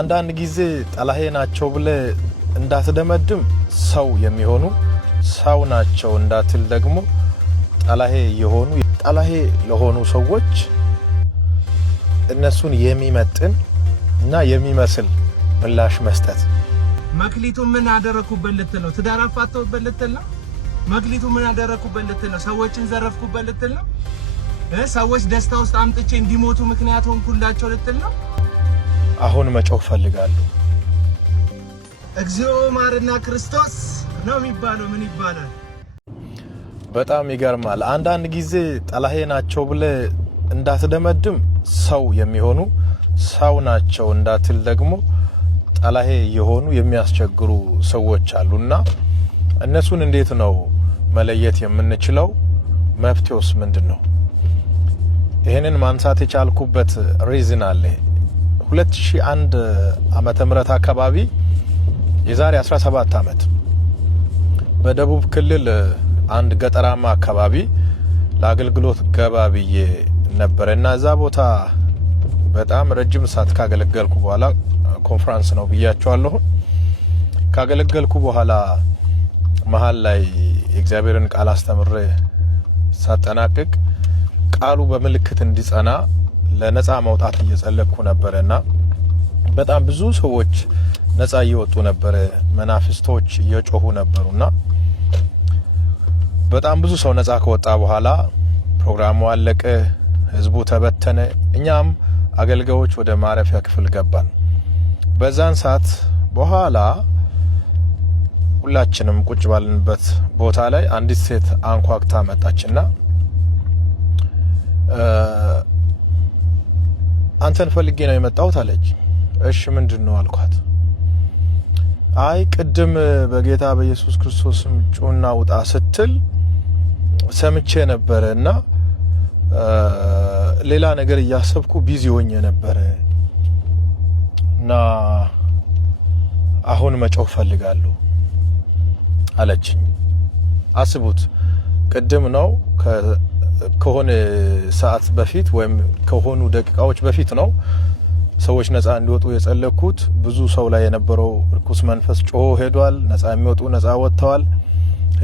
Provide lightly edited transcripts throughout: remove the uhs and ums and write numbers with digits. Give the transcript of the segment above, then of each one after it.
አንዳንድ ጊዜ ጠላሄ ናቸው ብለ እንዳትደመድም ሰው የሚሆኑ ሰው ናቸው እንዳትል ደግሞ ጠላሄ ለሆኑ ሰዎች እነሱን የሚመጥን እና የሚመስል ምላሽ መስጠት። መክሊቱ ምን አደረኩበት ልትል ነው? ትዳር አፋተውበት ልትል ነው? መክሊቱ ምን አደረኩበት ልትል ነው? ሰዎችን ዘረፍኩበት ልትል ነው? ሰዎች ደስታ ውስጥ አምጥቼ እንዲሞቱ ምክንያት ሆንኩላቸው ልትል ነው? አሁን መጮህ ፈልጋለሁ። እግዚኦ ማርና ክርስቶስ ነው የሚባለው። ምን ይባላል? በጣም ይገርማል። አንዳንድ ጊዜ ጠላሄ ናቸው ብለ እንዳትደመድም ሰው የሚሆኑ ሰው ናቸው እንዳትል ደግሞ ጠላሄ የሆኑ የሚያስቸግሩ ሰዎች አሉና እነሱን እንዴት ነው መለየት የምንችለው? መፍትሄውስ ምንድነው? ይሄንን ማንሳት የቻልኩበት ሪዝን አለ። 2001 ዓመተ ምህረት አካባቢ የዛሬ 17 ዓመት በደቡብ ክልል አንድ ገጠራማ አካባቢ ለአገልግሎት ገባ ብዬ ነበርና እዛ ቦታ በጣም ረጅም ሰዓት ካገለገልኩ በኋላ ኮንፈረንስ ነው ብያቸዋለሁ። ካገለገልኩ በኋላ መሃል ላይ የእግዚአብሔርን ቃል አስተምሬ ሳጠናቅቅ ቃሉ በምልክት እንዲጸና ለነፃ መውጣት እየጸለይኩ ነበርና በጣም ብዙ ሰዎች ነፃ እየወጡ ነበር። መናፍስቶች እየጮሁ ነበሩና በጣም ብዙ ሰው ነፃ ከወጣ በኋላ ፕሮግራሙ አለቀ፣ ህዝቡ ተበተነ። እኛም አገልጋዮች ወደ ማረፊያ ክፍል ገባን። በዛን ሰዓት በኋላ ሁላችንም ቁጭ ባልንበት ቦታ ላይ አንዲት ሴት አንኳክታ መጣችና አንተን ፈልጌ ነው የመጣሁት አለች። እሺ ምንድነው አልኳት። አይ ቅድም በጌታ በኢየሱስ ክርስቶስም ጩና ውጣ ስትል ሰምቼ ነበርና ሌላ ነገር እያሰብኩ ቢዚ ሆኜ ነበር እና አሁን መጮህ ፈልጋለሁ አለችኝ። አስቡት፣ ቅድም ነው ከሆነ ሰዓት በፊት ወይም ከሆኑ ደቂቃዎች በፊት ነው ሰዎች ነፃ እንዲወጡ የጸለኩት። ብዙ ሰው ላይ የነበረው ርኩስ መንፈስ ጮሆ ሄዷል። ነፃ የሚወጡ ነፃ ወጥተዋል።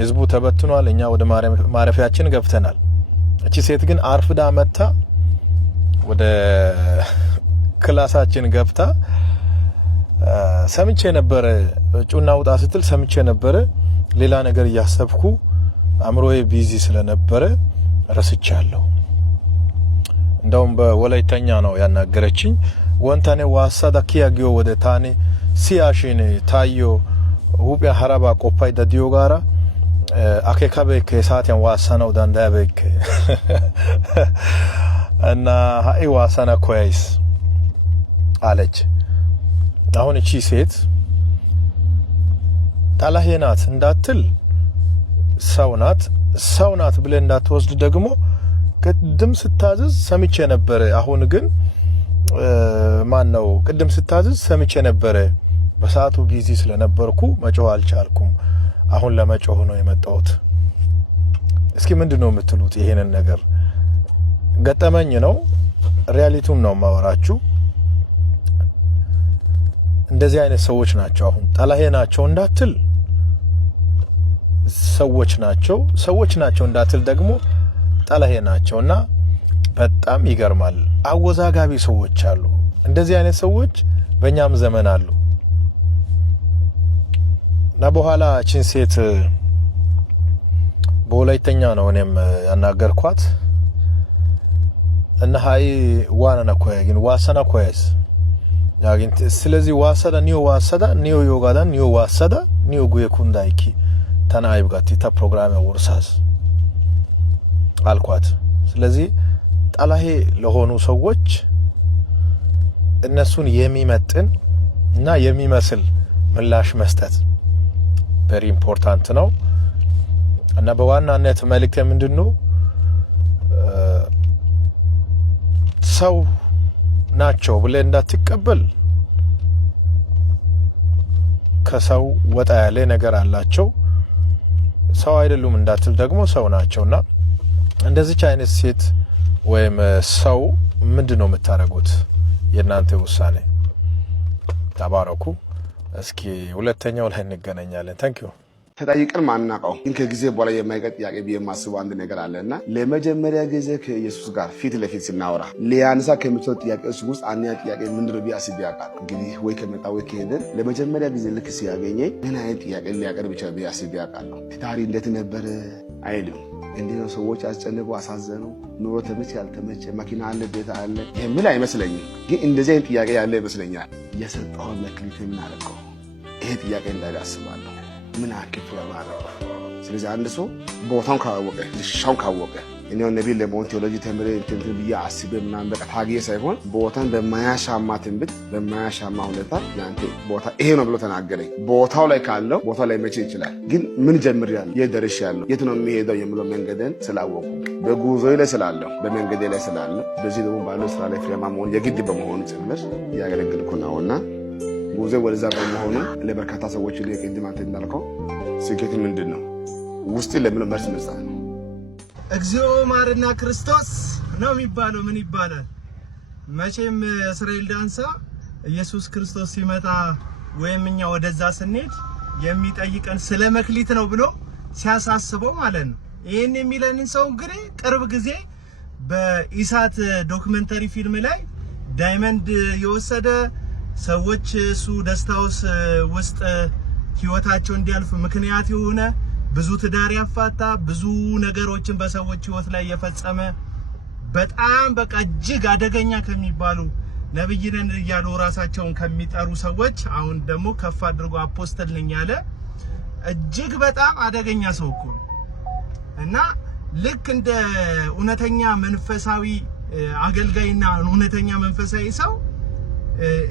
ህዝቡ ተበትኗል። እኛ ወደ ማረፊያችን ገብተናል። እቺ ሴት ግን አርፍዳ መጣ ወደ ክላሳችን ገብታ ሰምቼ ነበር ጩና ውጣ ስትል ሰምቼ ነበር። ሌላ ነገር እያሰብኩ አእምሮዬ ቢዚ ስለነበረ ረስቻለሁ። እንደውም በወላይተኛ ነው ያናገረችኝ። ወንታኔ ዋሳዳ ኪያጊዮ ወደ ታኔ ሲያሽን ታዮ ውቢያ ሀራባ ቆፓይ ዳዲዮ ጋራ አከካበክ ሳቲያን ዋሳናው ዳንዳበክ እና ሃይ ዋሳና ኮይስ አለች። አሁን እቺ ሴት ጠላሄ ናት እንዳትል ሰው ናት ብለ እንዳትወስድ ደግሞ ቅድም ስታዝዝ ሰምቼ ነበር። አሁን ግን ማነው ቅድም ስታዝዝ ሰምቼ ነበር። በሰዓቱ ቢዚ ስለነበርኩ መጮህ አልቻልኩም። አሁን ለመጮህ ነው የመጣሁት። እስኪ ምንድነው የምትሉት? ይሄንን ነገር ገጠመኝ ነው፣ ሪያሊቲውን ነው ማወራችሁ። እንደዚህ አይነት ሰዎች ናቸው። አሁን ጠላሄ ናቸው እንዳትል ሰዎች ናቸው እንዳትል ደግሞ ጠላሄ ናቸውና በጣም ይገርማል። አወዛጋቢ ሰዎች አሉ። እንደዚህ አይነት ሰዎች በእኛም ዘመን አሉ። እና በኋላ እቺን ሴት በወላይተኛ ነው እኔም ያናገርኳት እና ሃይ ዋናና ኮያ ግን ዋሰና ኮያስ ያግን ስለዚህ ዋሰዳ ኒዮ ዮጋዳ ኒዮ ዋሰዳ ኒዮ ጉየኩንዳይኪ ተናይብ ጋቲ ታ ፕሮግራም ወርሳስ አልኳት። ስለዚህ ጠላሄ ለሆኑ ሰዎች እነሱን የሚመጥን እና የሚመስል ምላሽ መስጠት ቬሪ ኢምፖርታንት ነው። እና በዋናነት መልእክቴ ምንድነው? ሰው ናቸው ብለ እንዳትቀበል። ከሰው ወጣ ያለ ነገር አላቸው። ሰው አይደሉም እንዳትል ደግሞ ሰው ናቸውና እንደዚህ አይነት ሴት ወይም ሰው ምንድነው የምታረጉት? የእናንተ ውሳኔ ተባረኩ። እስኪ ሁለተኛው ላይ እንገናኛለን። ታንክ ዩ። ተጠይቀን ማናቀው ግን ከጊዜ በኋላ የማይቀጥ ጥያቄ የማስበው አንድ ነገር አለና ለመጀመሪያ ጊዜ ከኢየሱስ ጋር ፊት ለፊት ስናወራ ሊያንሳ ከሚችለው ጥያቄዎች ውስጥ አንደኛ ጥያቄ ምንድነው ቢያስብ ያውቃል። እንግዲህ ወይ ከመጣ ወይ ከሄደ ለመጀመሪያ ጊዜ ልክ ሲያገኘኝ ምን አይነት ጥያቄ ሊያቀርብ ይችላል ቢያስብ ያውቃል። ትዳሪ እንዴት ነበር አይልም። እንዴት ነው ሰዎች አስጨንቁ አሳዘኑ፣ ኑሮ ተመቸ ያልተመቸ፣ መኪና አለ ቤት አለ የሚል አይመስለኝም። ግን እንደዚህ አይነት ጥያቄ ያለ ይመስለኛል። የሰጠው መክሊት ምን አደረገው ይሄ ጥያቄ እንዳለ አስባለሁ። ምን አክፍ ያማረው። ስለዚህ አንድ ሰው ቦታውን ካወቀ ድርሻውን ካወቀ እኔው ነብይ ለሞን ቴዎሎጂ ተምሬ እንትን ብዬ አስቤ ምናምን በቃ ታግዬ ሳይሆን ቦታን በማያሻማ ትንቢት በማያሻማ ሁኔታ ያንተ ቦታ ይሄ ነው ብሎ ተናገረኝ። ቦታው ላይ ካለው ቦታው ላይ መቼ ይችላል። ግን ምን ጀምሬያለሁ፣ የት ደርሻለሁ፣ የት ነው የሚሄደው የሚለው መንገድን ስላወቁ በጉዞዬ ላይ ስላለው በመንገዴ ላይ ስላለው በዚህ ደግሞ ባለው ስራ ላይ ፍሬያማ መሆን የግድ በመሆኑ ጭምር እያገለግልኩ ነውና ጉዞ ወደዛ በመሆኑ ለበርካታ ሰዎች ለቅድም አንተ እንዳልከው ስኬት ምንድነው ውስጥ ለምን መልስ መስጠት ነው። እግዚኦ ማርና ክርስቶስ ነው የሚባለው። ምን ይባላል መቼም እስራኤል ዳንሳ ኢየሱስ ክርስቶስ ሲመጣ ወይም እኛ ወደዛ ስንሄድ የሚጠይቀን ስለ መክሊት ነው ብሎ ሲያሳስበው ማለት ነው። ይሄን የሚለንን ሰው እንግዲህ ቅርብ ጊዜ በኢሳት ዶክመንተሪ ፊልም ላይ ዳይመንድ የወሰደ ሰዎች እሱ ደስታውስ ውስጥ ህይወታቸው እንዲያልፍ ምክንያት የሆነ ብዙ ትዳር ያፋታ ብዙ ነገሮችን በሰዎች ህይወት ላይ የፈጸመ በጣም በቃ እጅግ አደገኛ ከሚባሉ ነብይ ነን እያሉ ራሳቸውን ከሚጠሩ ሰዎች አሁን ደግሞ ከፍ አድርጎ አፖስተል ነኝ ያለ እጅግ በጣም አደገኛ ሰው እኮ እና ልክ እንደ እውነተኛ መንፈሳዊ አገልጋይና እውነተኛ መንፈሳዊ ሰው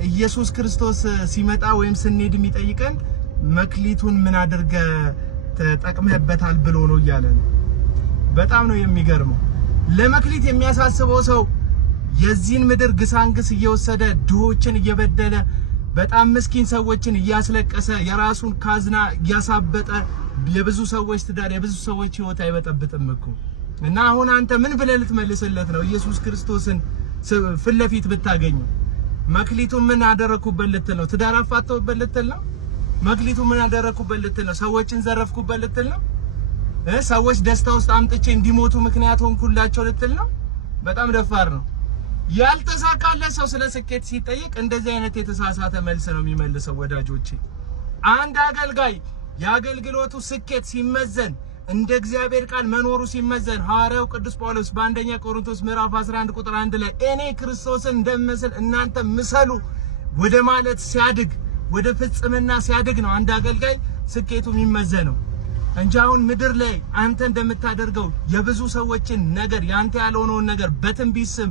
ኢየሱስ ክርስቶስ ሲመጣ ወይም ስንሄድ የሚጠይቀን መክሊቱን ምን አድርገ ተጠቅመህበታል ብሎ ነው እያለ ነው። በጣም ነው የሚገርመው። ለመክሊት የሚያሳስበው ሰው የዚህን ምድር ግሳንግስ እየወሰደ ድሆችን እየበደለ በጣም ምስኪን ሰዎችን እያስለቀሰ የራሱን ካዝና እያሳበጠ የብዙ ሰዎች ትዳር የብዙ ሰዎች ህይወት አይበጠብጥም እኮ እና አሁን አንተ ምን ብለህ ልትመልስለት ነው? ኢየሱስ ክርስቶስን ፊት ለፊት ብታገኘው መክሊቱን ምን አደረኩበት ልትል ነው? ትዳር አፋተውበት ልትል ነው? መክሊቱን ምን አደረኩበት ልትል ነው? ሰዎችን ዘረፍኩበት ልትል ነው? ሰዎች ደስታ ውስጥ አምጥቼ እንዲሞቱ ምክንያት ሆንኩላቸው ልትል ነው? በጣም ደፋር ነው። ያልተሳካለት ሰው ስለ ስኬት ሲጠይቅ እንደዚህ አይነት የተሳሳተ መልስ ነው የሚመልሰው ወዳጆቼ። አንድ አገልጋይ የአገልግሎቱ ስኬት ሲመዘን እንደ እግዚአብሔር ቃል መኖሩ ሲመዘን ሐዋርያው ቅዱስ ጳውሎስ በአንደኛ ቆሮንቶስ ምዕራፍ 11 ቁጥር 1 ላይ እኔ ክርስቶስን እንደምመስል እናንተ ምሰሉ ወደ ማለት ሲያድግ ወደ ፍጽምና ሲያድግ ነው አንድ አገልጋይ ስኬቱ የሚመዘነው እንጂ አሁን ምድር ላይ አንተ እንደምታደርገው የብዙ ሰዎችን ነገር ያንተ ያልሆነውን ነገር በትንቢት ስም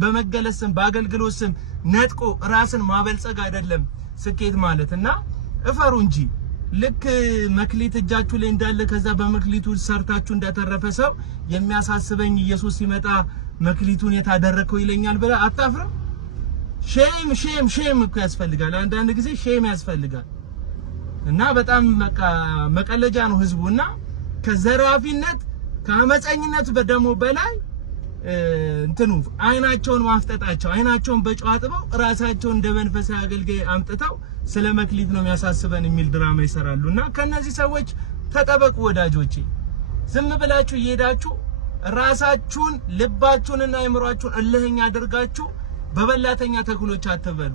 በመገለጽ ስም በአገልግሎት ስም ነጥቆ ራስን ማበልጸግ አይደለም ስኬት ማለት እና እፈሩ እንጂ ልክ መክሊት እጃችሁ ላይ እንዳለ ከዛ በመክሊቱ ሰርታችሁ እንዳተረፈ ሰው የሚያሳስበኝ ኢየሱስ ሲመጣ መክሊቱን የታደረከው ይለኛል ብለ አታፍርም? ሼም እኮ ያስፈልጋል። አንዳንድ ጊዜ ሼም ያስፈልጋል እና በጣም በቃ መቀለጃ ነው ህዝቡና ከዘራፊነት ከአመፀኝነት በደሞ በላይ እንትኑ አይናቸውን ማፍጠጣቸው አይናቸውን በጨዋጥበው ራሳቸውን እንደ መንፈሳዊ አገልጋይ አምጥተው ስለ መክሊት ነው የሚያሳስበን የሚል ድራማ ይሰራሉና ከነዚህ ሰዎች ተጠበቁ ወዳጆቼ። ዝም ብላችሁ እየሄዳችሁ ራሳችሁን ልባችሁንና አይምሯችሁን እልህኛ አድርጋችሁ በበላተኛ ተኩሎች አትበሉ።